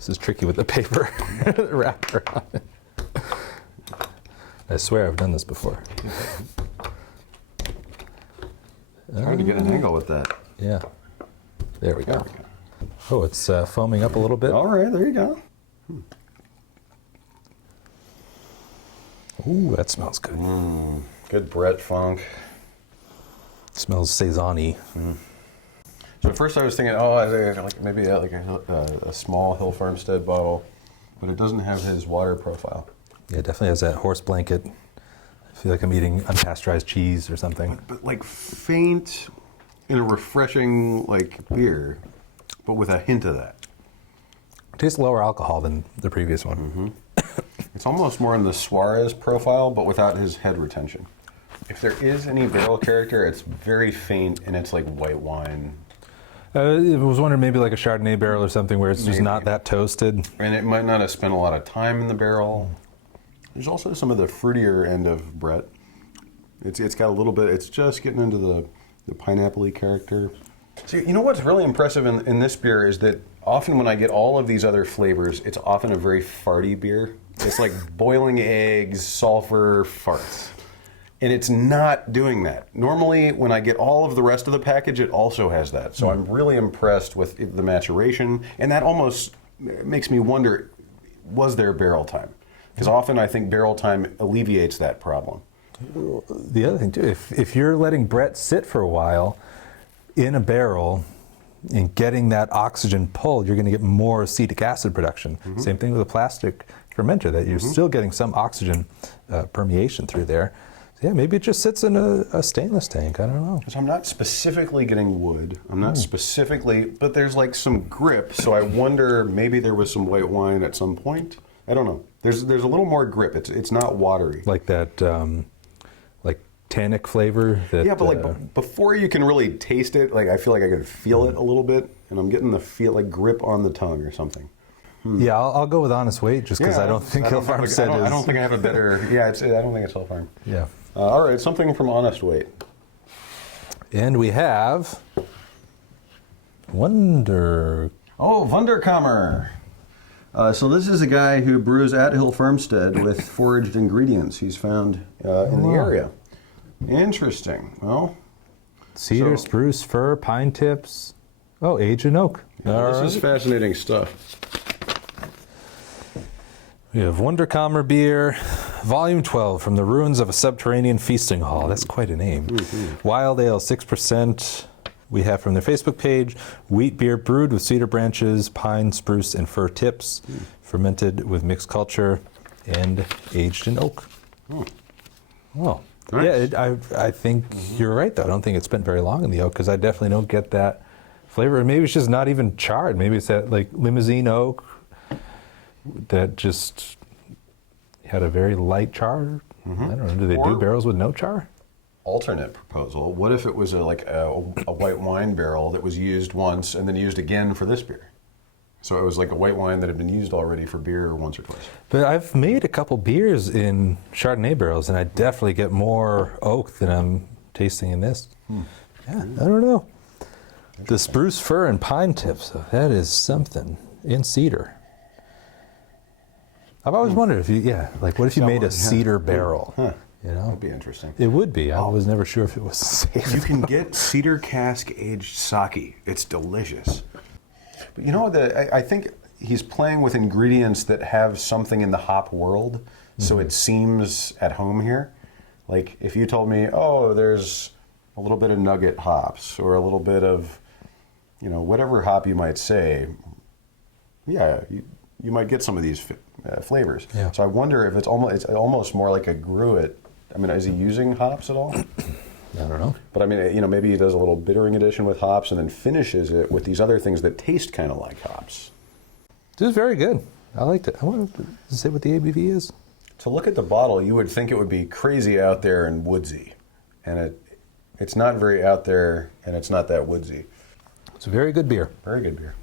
This is tricky with the paper wrapper on it. I swear I've done this before. Trying to get an angle with that. Yeah. There we go. Oh, it's foaming up a little bit. All right, there you go. Ooh, that smells good. Good Brett funk. Smells saison-y. So at first I was thinking, like maybe like a small Hill Farmstead bottle, but it doesn't have his water profile. Yeah, it definitely has that horse blanket. I feel like I'm eating unpasteurized cheese or something. But like faint in a refreshing like beer, but with a hint of that. It tastes lower alcohol than the previous one. It's almost more in the Suarez profile, but without his head retention. If there is any barrel character, it's very faint and it's like white wine. I was wondering maybe like a Chardonnay barrel or something where it's just not that toasted. And it might not have spent a lot of time in the barrel. There's also some of the fruitier end of Brett. It's got a little bit, it's just getting into the pineapple-y character. So you know what's really impressive in this beer is that often when I get all of these other flavors, it's often a very farty beer. It's like boiling eggs, sulfur, farts. And it's not doing that. Normally, when I get all of the rest of the package, it also has that. So I'm really impressed with the maturation. And that almost makes me wonder, was there barrel time? Because often I think barrel time alleviates that problem. The other thing, too, if you're letting Brett sit for a while in a barrel and getting that oxygen pulled, you're going to get more acetic acid production. Same thing with a plastic fermenter, that you're still getting some oxygen permeation through there. So yeah, maybe it just sits in a stainless tank. I don't know. So I'm not specifically getting wood. I'm not specifically, but there's like some grip. So I wonder, maybe there was some white wine at some point. I don't know. There's a little more grip. It's not watery. Like that, like tannic flavor. That, yeah, but like before you can really taste it, like I feel like I could feel it a little bit, and I'm getting the feel like grip on the tongue or something. Yeah, I'll go with honest weight just because I don't think Hill Farmstead is. I don't think I have a better. Yeah, I don't think it's Hill Farm. Yeah. All right, something from Honest Weight. And we have Wunderkammer. So this is a guy who brews at Hill Farmstead with foraged ingredients he's found in the area. Interesting. Well, cedar, spruce, fir, pine tips. Oh, aged in oak. This is fascinating stuff. We have Wunderkammer Bier, Volume 12, from the ruins of a subterranean feasting hall. That's quite a name. Wild ale, 6%. We have from their Facebook page, wheat beer brewed with cedar branches, pine, spruce, and fir tips, fermented with mixed culture, and aged in oak. Oh, nice. Yeah, I think you're right, though. I don't think it's spent very long in the oak, because I definitely don't get that flavor. And maybe it's just not even charred. Maybe it's that like limousine oak that just had a very light char. I don't know. Do they do barrels with no char? Alternate proposal. What if it was a white wine barrel that was used once and then used again for this beer? So it was like a white wine that had been used already for beer once or twice. But I've made a couple beers in Chardonnay barrels, and I definitely get more oak than I'm tasting in this. Yeah, I don't know. The spruce, fir, and pine tips, that is something. In cedar. I've always wondered if what if you made a cedar barrel? You know, that'd be interesting. It would be. I was never sure if it was safe. You can get cedar cask aged sake. It's delicious. But you know, I think he's playing with ingredients that have something in the hop world, so it seems at home here. Like if you told me, oh, there's a little bit of nugget hops or a little bit of, whatever hop you might say, yeah, you might get some of these flavors. Yeah. So I wonder if it's almost more like a gruit. I mean, is he using hops at all? I don't know. But I mean, maybe he does a little bittering addition with hops and then finishes it with these other things that taste kind of like hops. This is very good. I liked it. I want to say what the ABV is. To look at the bottle, you would think it would be crazy out there and woodsy. And it's not very out there, and it's not that woodsy. It's a very good beer. Very good beer.